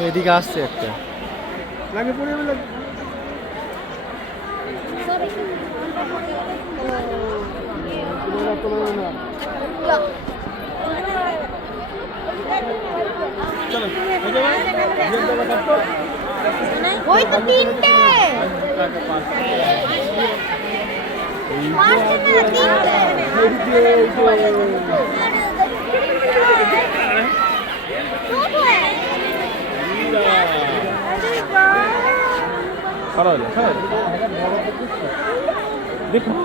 এদিকে আসছে একটা লাগে পড়ে যাবে লাগে ওই তো তিনটে খারাপ দেখো